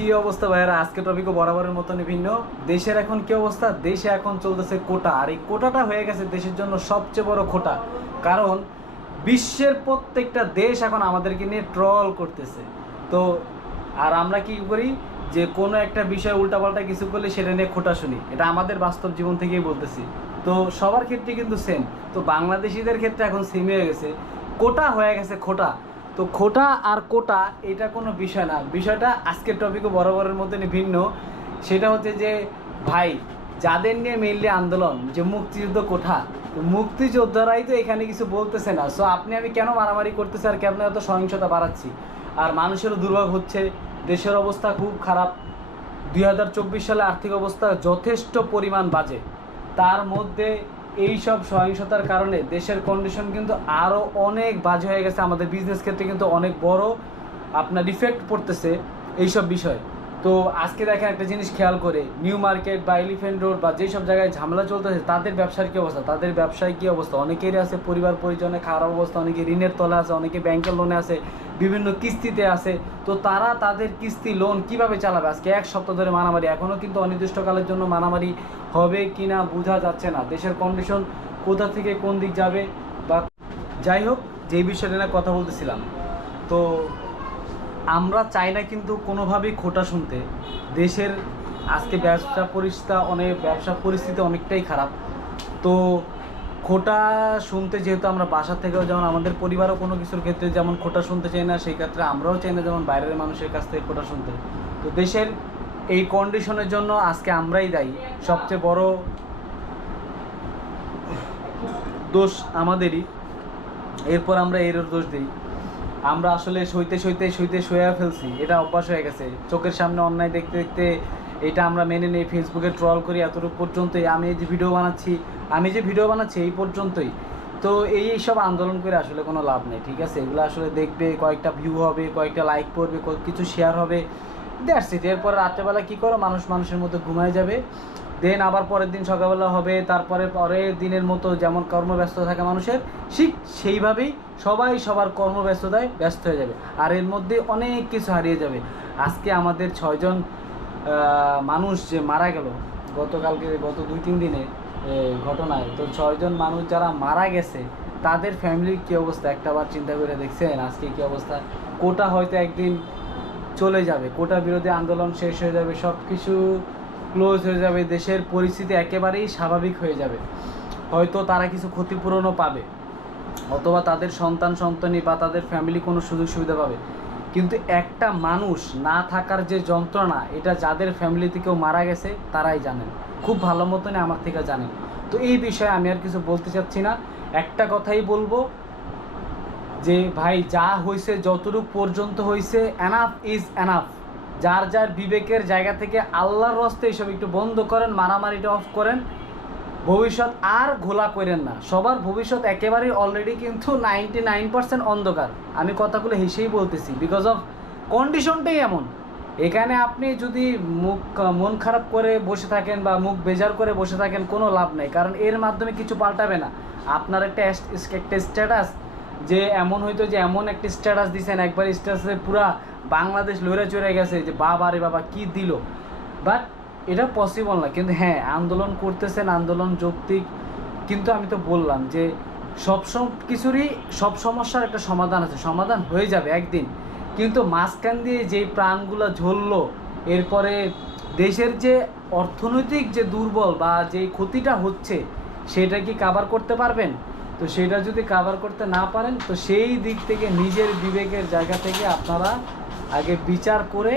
কি অবস্থা ভাইয়ারা? আজকে টপিকও বরাবরের মতনই ভিন্ন। দেশের এখন কি অবস্থা? দেশে এখন চলতেছে কোটা। আর এই কোটাটা হয়ে গেছে দেশের জন্য সবচেয়ে বড় খোটা কারণ বিশ্বের প্রত্যেকটা দেশ এখন আমাদেরকে নিয়ে ট্রল করতেছে। তো, আর আমরা কি করি? যে কোনো একটা বিষয় উল্টাপাল্টা কিছু করলে সেটা নিয়ে খোটা শুনি। এটা আমাদের বাস্তব জীবন থেকেই বলতেছি। তো, সবার ক্ষেত্রে কিন্তু সেম তো, বাংলাদেশিদের ক্ষেত্রে এখন সেম হয়ে গেছে। কোটা হয়ে গেছে খোটা তো খোটা আর কোটা, এটা কোনো বিষয় না। বিষয়টা আজকের টপিকও বরাবরের মতনই ভিন্ন। সেটা হচ্ছে যে, ভাই, যাদের নিয়ে মেইনলি আন্দোলন, যে মুক্তিযুদ্ধ কোঠা মুক্তিযোদ্ধারাই তো এখানে কিছু বলতেছে না। সো আপনি আমি কেন মারামারি করতেছি আর কেন এত সহিংসতা বাড়াচ্ছি? আর মানুষেরও দুর্ভোগ হচ্ছে, দেশের অবস্থা খুব খারাপ। দুই হাজার চব্বিশ সালে আর্থিক অবস্থা যথেষ্ট পরিমাণ বাজে। তার মধ্যে এই সব সহিংসতার কারণে দেশের কন্ডিশন কিন্তু আরও অনেক বাজে হয়ে গেছে। আমাদের বিজনেস ক্ষেত্রে কিন্তু অনেক বড় আপনার ইফেক্ট পড়তেছে এইসব বিষয়। তো আজকে দেখেন একটা জিনিস খেয়াল করে নিউ মার্কেট বা এলিফেন্ট রোড বা যেসব জায়গায় ঝামেলা চলতেছে, তাদের ব্যবসার কী অবস্থা? তাদের ব্যবসায় কী অবস্থা? অনেকেরই আছে পরিবার, পরিজনে খারাপ অবস্থা, অনেকে ঋণের তলা আছে, অনেকে ব্যাংকের লোনে আছে, বিভিন্ন কিস্তিতে আছে। তো তারা তাদের কিস্তি লোন কীভাবে চালাবে? আজকে এক সপ্তাহ ধরে মারামারি এখনও কিন্তু অনির্দিষ্টকালের জন্য মারামারি হবে কি না বোঝা যাচ্ছে না। দেশের কন্ডিশন কোথা থেকে কোন দিক যাবে বা যাই হোক, যেই বিষয়টা নিয়ে কথা বলতেছিলাম। তো আমরা চাই না কিন্তু কোনোভাবেই খোটা শুনতে। দেশের আজকে ব্যবসা পরিস্থিতি অনেক ব্যবসা পরিস্থিতি অনেকটাই খারাপ। তো খোটা শুনতে যেহেতু আমরা বাসা থেকেও যেমন আমাদের পরিবারও কোনো কিছুর ক্ষেত্রে যেমন খোটা শুনতে চাই না, সেই ক্ষেত্রে আমরাও চাই না যেমন বাইরের মানুষের কাছ থেকে খোটা শুনতে। তো দেশের এই কন্ডিশনের জন্য আজকে আমরাই দায়ী। সবচেয়ে বড় দোষ আমাদেরই। এরপর আমরা এর দোষ দিই। আমরা আসলে সইতে সইতে সইতে সইয়া ফেলছি, এটা অভ্যাস হয়ে গেছে। চোখের সামনে অন্যায় দেখতে দেখতে এটা আমরা মেনে নেই ফেসবুকে ট্রল করি এতটুকু পর্যন্তই। আমি যে ভিডিও বানাচ্ছি, আমি যে ভিডিও বানাচ্ছি এই পর্যন্তই। তো এই সব আন্দোলন করে আসলে কোনো লাভ নেই, ঠিক আছে? এগুলো আসলে দেখবে, কয়েকটা ভিউ হবে, কয়েকটা লাইক পড়বে কিছু শেয়ার হবে। ইট এরপর রাত্রেবেলা কী করো? মানুষ মানুষের মধ্যে ঘুমায় যাবে। দেন আবার পরের দিন সকালবেলা হবে, তারপরে পরের দিনের মতো যেমন কর্মব্যস্ত থাকে মানুষের, ঠিক সেইভাবেই সবাই সবার কর্মব্যস্ততায় ব্যস্ত হয়ে যাবে। আর এর মধ্যে অনেক কিছু হারিয়ে যাবে। আজকে আমাদের ছয়জন মানুষ যে মারা গেল, গতকালকে গত দুই তিন দিনে ঘটনায়, তো ছয়জন মানুষ যারা মারা গেছে, তাদের ফ্যামিলির কী অবস্থা? একটা বার চিন্তা করে দেখছেন, আজকে কী অবস্থা? কোটা হয়তো একদিন চলে যাবে, কোটা বিরোধী আন্দোলন শেষ হয়ে যাবে সব কিছু ক্লোজ হয়ে যাবে, দেশের পরিস্থিতি একেবারেই স্বাভাবিক হয়ে যাবে। হয়তো তারা কিছু ক্ষতিপূরণও পাবে, অথবা তাদের সন্তান সন্তানী বা তাদের ফ্যামিলি কোনো সুযোগ সুবিধা পাবে। কিন্তু একটা মানুষ না থাকার যে যন্ত্রণা, এটা যাদের ফ্যামিলি থেকেও মারা গেছে, তারাই জানেন। খুব ভালো মতনই আমার থেকে জানেন। তো এই বিষয়ে আমি আর কিছু বলতে চাচ্ছি না। একটা কথাই বলব যে, ভাই, যা হয়েছে যতটুক পর্যন্ত হয়েছে এনাফ ইজ এনাফ যার যার বিবেকের জায়গা থেকে আল্লাহর রস্তে এইসব একটু বন্ধ করেন, মারামারিটা অফ করেন, ভবিষ্যৎ আর ঘোলা করেন না। সবার ভবিষ্যৎ একেবারেই অলরেডি কিন্তু নাইনটি নাইন পার্সেন্ট অন্ধকার। আমি কথাগুলো হেসেই বলতেছি বিকজ অফ কন্ডিশনটাই এমন। এখানে আপনি যদি মুখ, মন খারাপ করে বসে থাকেন বা মুখ বেজার করে বসে থাকেন, কোনো লাভ নেই, কারণ এর মাধ্যমে কিছু পাল্টাবে না। আপনার একটা একটা স্ট্যাটাস যে এমন হয়তো যে এমন একটা স্ট্যাটাস দিছেন, একবার স্ট্যাটাসে পুরা বাংলাদেশ লড়ে চড়ে গেছে যে, বাবা রে বাবা, কি দিল? বাট এটা পসিবল না। কিন্তু হ্যাঁ আন্দোলন করতেছেন, আন্দোলন যৌক্তিক। কিন্তু আমি তো বললাম যে, সব সব কিছুরই সব সমস্যার একটা সমাধান আছে। সমাধান হয়ে যাবে একদিন। কিন্তু মাঝখান দিয়ে যেই প্রাণগুলো ঝরলো, এরপরে দেশের যে অর্থনৈতিক যে দুর্বল বা যে ক্ষতিটা হচ্ছে, সেটা কি কাভার করতে পারবেন? তো সেটা যদি কাভার করতে না পারেন, তো সেই দিক থেকে নিজের বিবেকের জায়গা থেকে আপনারা আগে বিচার করে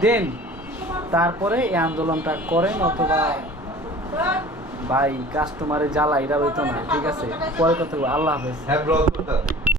দেন। তারপরে এই আন্দোলনটা করেন অথবা ভাই কাস্টমারে জ্বালা এটা হইতো না, ঠিক আছে? পরে কথা। আল্লাহ হাফেজ। হ্যাঁ